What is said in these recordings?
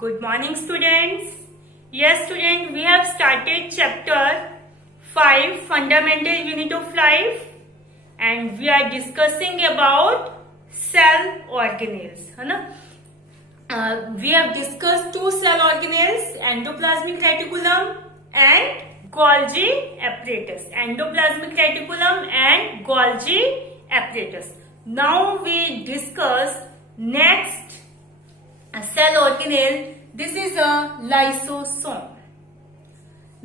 Good morning, students. Yes, student, we have started chapter 5, fundamental unit of life, and we are discussing about cell organelles. है ना? We have discussed two cell organelles, endoplasmic reticulum and Golgi apparatus. Endoplasmic reticulum and Golgi apparatus. Now we discuss next cell organelle. This is a lysosome.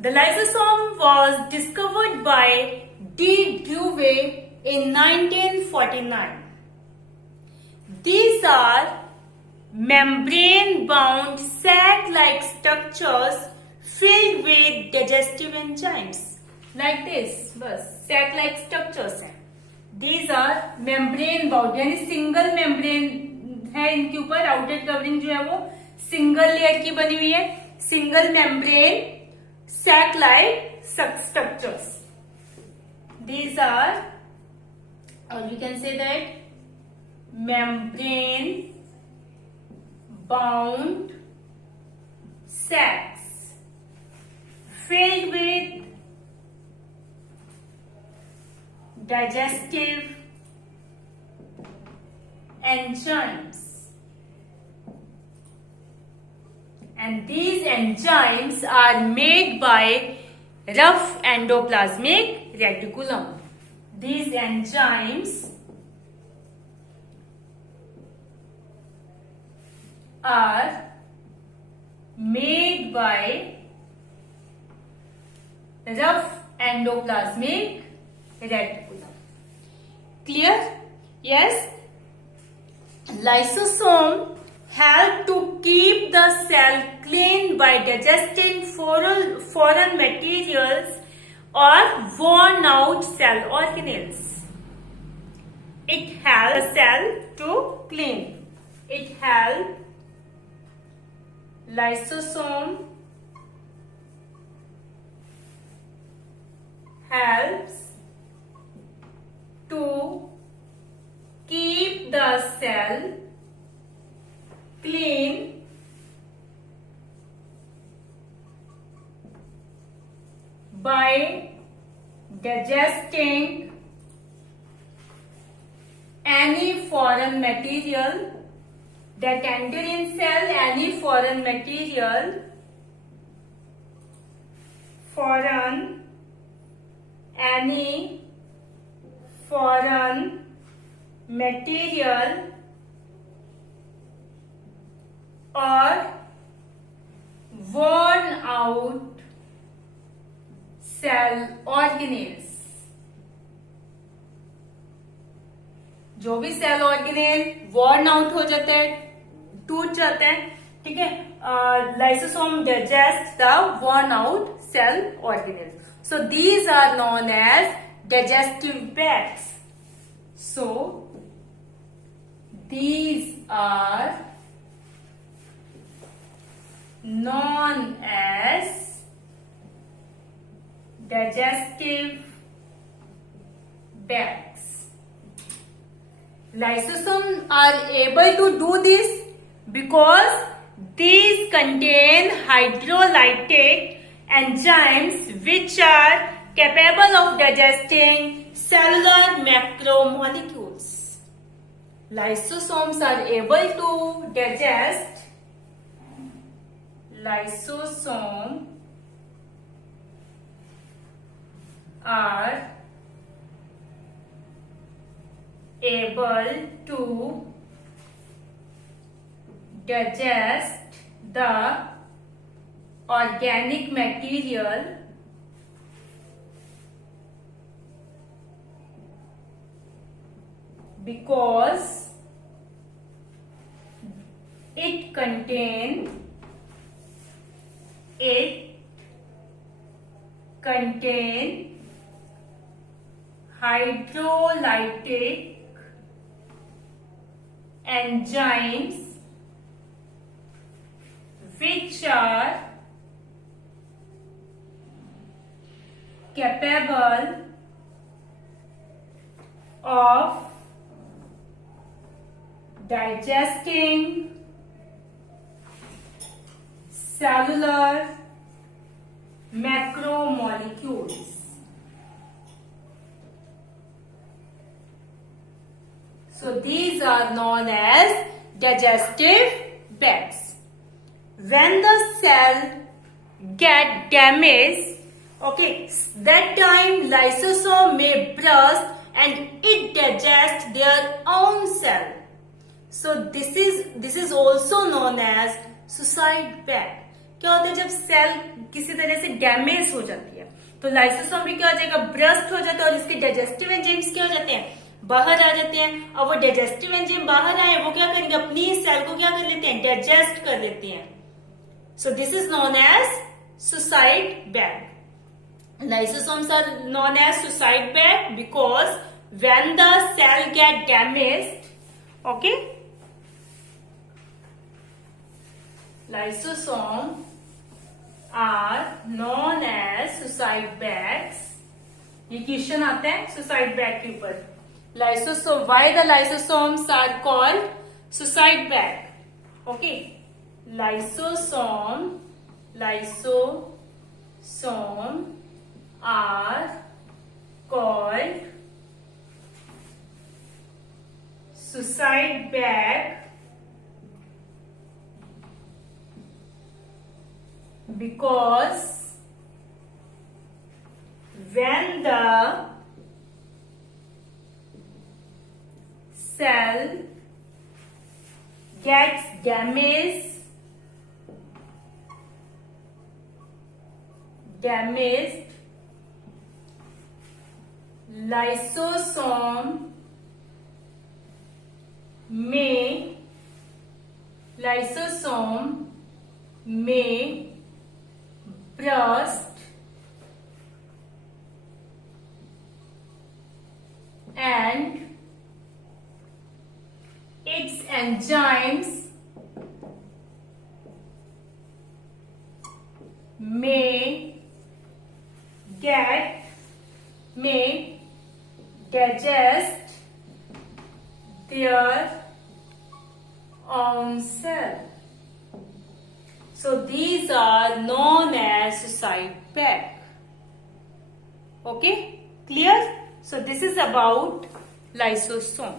The lysosome was discovered by D. Dewey in 1949. These are membrane-bound sac-like structures filled with digestive enzymes. Like this, बस sac-like structures हैं. These are membrane-bound, यानी single membrane है इनके ऊपर. Outer covering जो है वो single layer की बनी हुई है. Single membrane sac-like structures. These are, or you can say that, membrane bound sacs filled with digestive enzymes, and these enzymes are made by rough endoplasmic reticulum. These enzymes are made by rough endoplasmic reticulum. Clear? Yes. Lysosome help to keep the cell clean by digesting foreign materials or worn out cell organelles. It helps the cell to clean. It helps lysosome helps to keep the cell clean by digesting any foreign material that enter in cell. Any foreign material, any foreign material or worn out cell organelles. जो भी cell organelle worn out हो जाते हैं, टूट जाते हैं, ठीक है, lysosome digests the worn out cell organelles. So these are known as digestive bags. So these are known as digestive bags. Lysosomes are able to do this because these contain hydrolytic enzymes which are capable of digesting cellular macromolecules. Lysosomes are able to digest. Lysosomes are able to digest the organic material because it contains hydrolytic enzymes which are capable of digesting cellular macromolecules. So these are known as digestive bags. When the cell get damaged, okay, that time lysosome may burst and it digest their own cell. So this is also known as suicide bag. क्या होता है जब cell किसी तरह से damage हो जाती है तो लाइसोसोम भी क्या हो जाएगा, ब्रस्ट हो जाता है और इसके डाइजेस्टिव एंजाइम्स क्या हो जाते हैं, बाहर आ जाते हैं. और वो डाइजेस्टिव एंजाइम बाहर आए वो क्या करेंगे, अपनी सेल को क्या कर लेते हैं, डाइजेस्ट कर लेते हैं. So this is known as suicide bag. Lysosomes are known as suicide bag because when the cell get damaged, okay, lysosomes are known as suicide bags. ये क्वेश्चन आता है suicide bag के ऊपर. Lysosome, why the lysosomes are called suicide bag? Okay, lysosome are called suicide bag because when the cell gets damaged, lysosome may burst and its enzymes may digest their own cell. So these are known as suicide bag. Okay, clear? So this is about lysosome.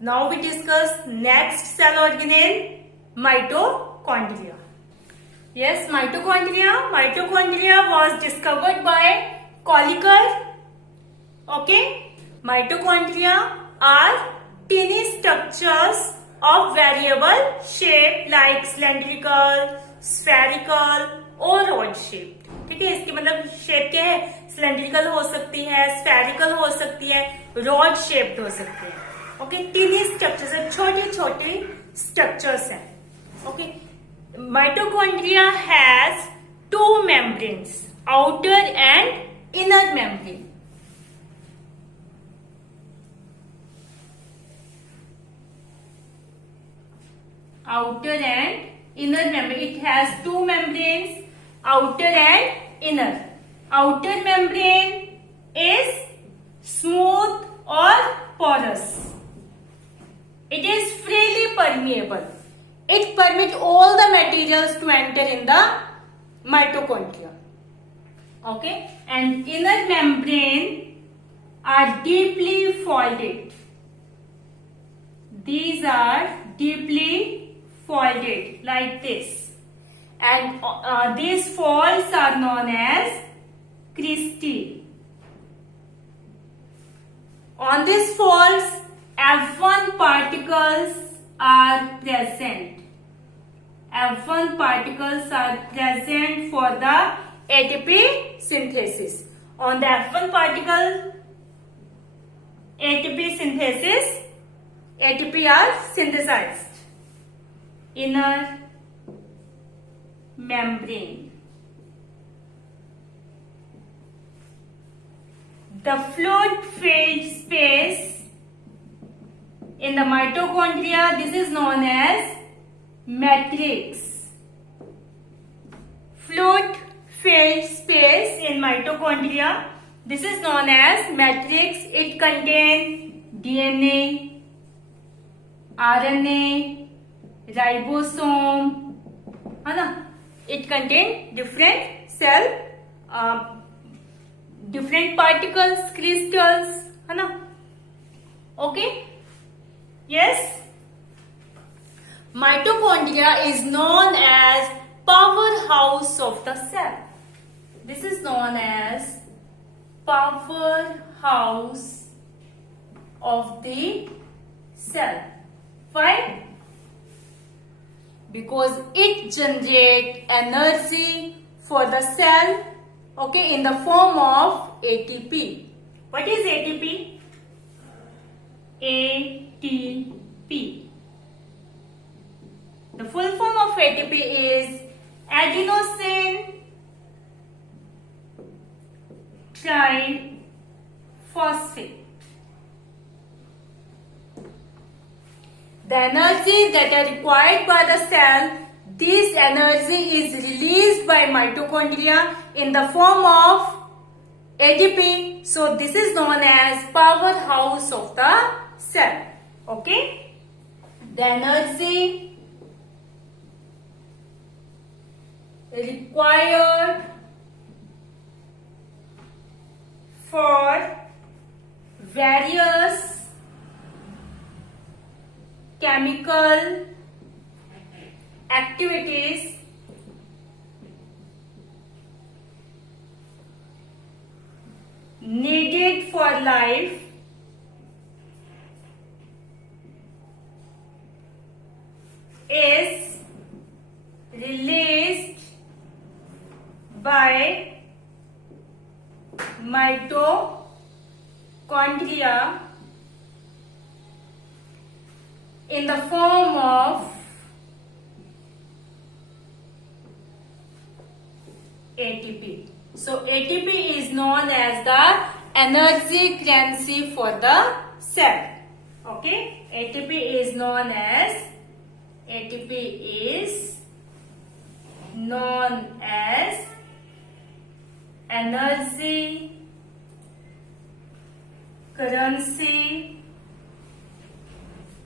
Now we discuss next cell organelle, mitochondria. Yes, mitochondria was discovered by Kolliker. Okay, mitochondria are tiny structures of variable shape like cylindrical, spherical or rod shaped. ठीक है, इसकी मतलब shape क्या है, cylindrical हो सकती है, spherical हो सकती है, रॉड शेप्ड हो सकती है. ओके, टीनी स्ट्रक्चर्स है, छोटे छोटे स्ट्रक्चर्स हैं. Okay, mitochondria has two membranes, outer and inner membrane. Outer and inner membrane. It has two membranes, outer and inner. Outer membrane is smooth or porous. It is freely permeable. It permits all the materials to enter in the mitochondria. Okay, and inner membrane are deeply folded. These are deeply folded like this, and these folds are known as cristae. On these folds, F1 particles are present. F1 particles are present for the ATP synthesis. On the F1 particle, ATP are synthesized. Inner membrane. The fluid-filled space in the mitochondria, this is known as matrix. Fluid-filled space in mitochondria, this is known as matrix. It contains DNA, RNA, ribosome, है ना. It contain different cell, different particles, crystals, है ना. Okay. Yes. Mitochondria is known as powerhouse of the cell. This is known as powerhouse of the cell. Why? Because it generates energy for the cell, okay, in the form of ATP. What is ATP? ATP. The full form of ATP is adenosine triphosphate. The energy that are required by the cell, this energy is released by mitochondria in the form of ATP. So this is known as powerhouse of the cell. Okay? The energy required for various chemical activities needed for life is released by mitochondria in the form of ATP. So ATP is known as the energy currency for the cell. Okay, ATP is known as energy currency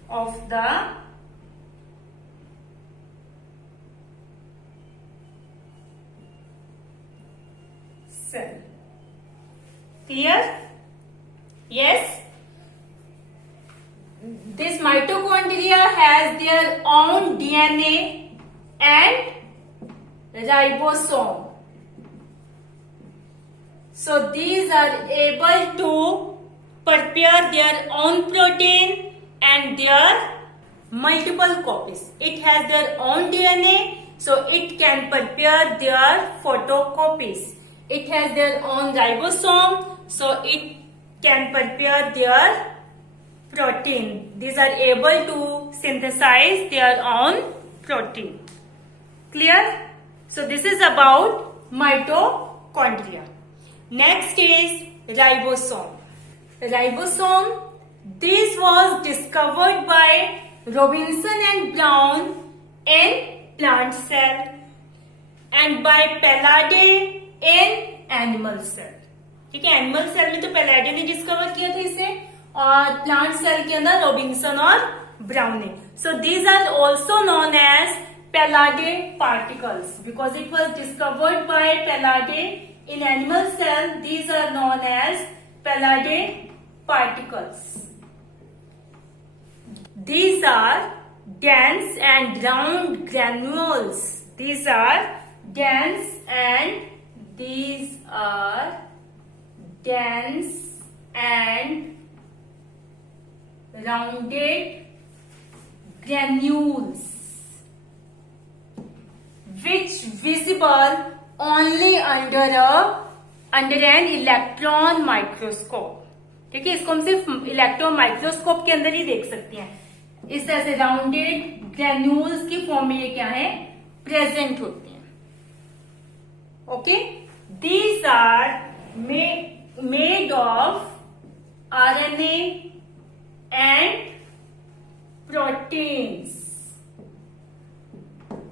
of the cell. Clear? Yes. This mitochondria has their own DNA and ribosome. So these are able to prepare their own protein and their multiple copies. It has their own DNA, so it can prepare their photocopies. It has their own ribosome, so it can prepare their protein. These are able to synthesize their own protein. Clear? So this is about mitochondria. Next is ribosome. Ribosome, this was discovered by Robinson and Brown in plant cell and by Pallade in animal cell. ठीक है, animal cell में तो पैलाडे ने discover किया था इसे और plant cell के अंदर रॉबिन्सन और ब्राउन ने. So these are also known as Palade particles because it was discovered by Palade in animal cell. These are known as Palade particles. These are dense and round granules. These are dense and rounded granules which visible only under an electron microscope. ठीक है, इसको हम सिर्फ electron microscope के अंदर ही देख सकते हैं. इस तरह से राउंडेड ग्रेन्यूल्स की फॉर्म में ये क्या है, प्रेजेंट होते हैं. Okay, these are made of RNA and proteins.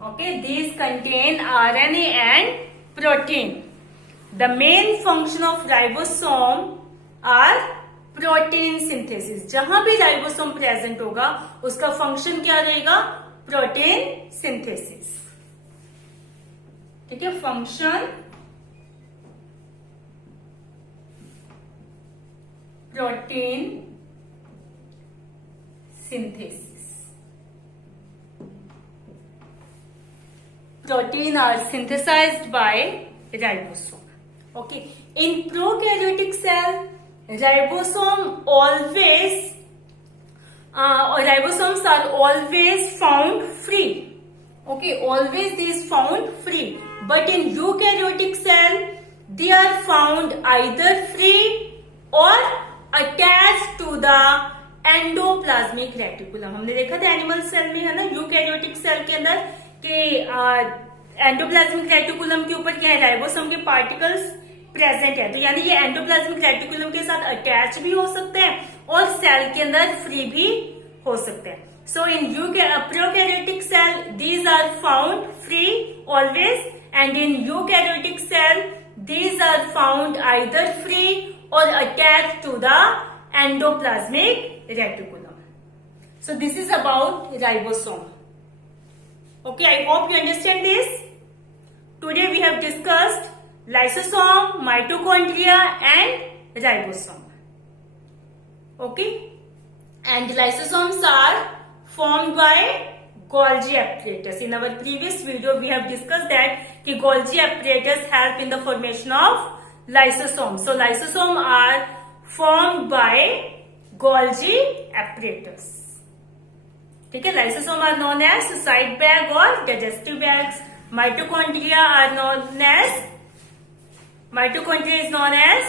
Okay, these contain RNA and protein. The main function of ribosome are protein synthesis. जहां भी राइबोसोम प्रेजेंट होगा उसका फंक्शन क्या रहेगा, प्रोटीन सिंथेसिस. ठीक है, function protein synthesis. Protein are synthesized by ribosome. Okay. In prokaryotic cell, ribosomes are always found free. Okay, always is found free. But in eukaryotic cell, they are found either free or attached to the endoplasmic reticulum. हमने देखा था animal cell में, है ना, eukaryotic cell के अंदर कि endoplasmic reticulum के ऊपर क्या है, राइबोसोम के पार्टिकल्स प्रेजेंट है. तो यानी ये एंडोप्लाज्मिक रेटिकुलम के साथ अटैच भी हो सकते हैं और सेल के अंदर फ्री भी हो सकते हैं. So in prokaryotic cell these are found free always, and in eukaryotic cell these are found either free or attached to the endoplasmic reticulum. So this is about ribosome. Okay, I hope you understand this. Today we have discussed lysosome, mitochondria and ribosome. Okay, and lysosomes are formed by Golgi apparatus. In our previous video we have discussed that कि Golgi apparatus help in the formation of lysosome. So lysosome are formed by Golgi apparatus. ठीक है, lysosome are known as suicide bag or digestive bags. Mitochondria is known as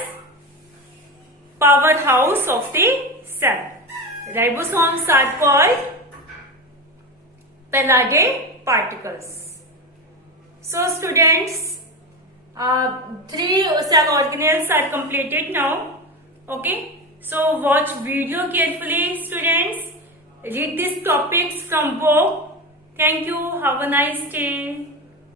powerhouse of the cell. Ribosomes are called Pallade particles. So students, 3 cell organelles are completed now. Okay, so watch video carefully, students. Read these topics from book. Thank you. Have a nice day.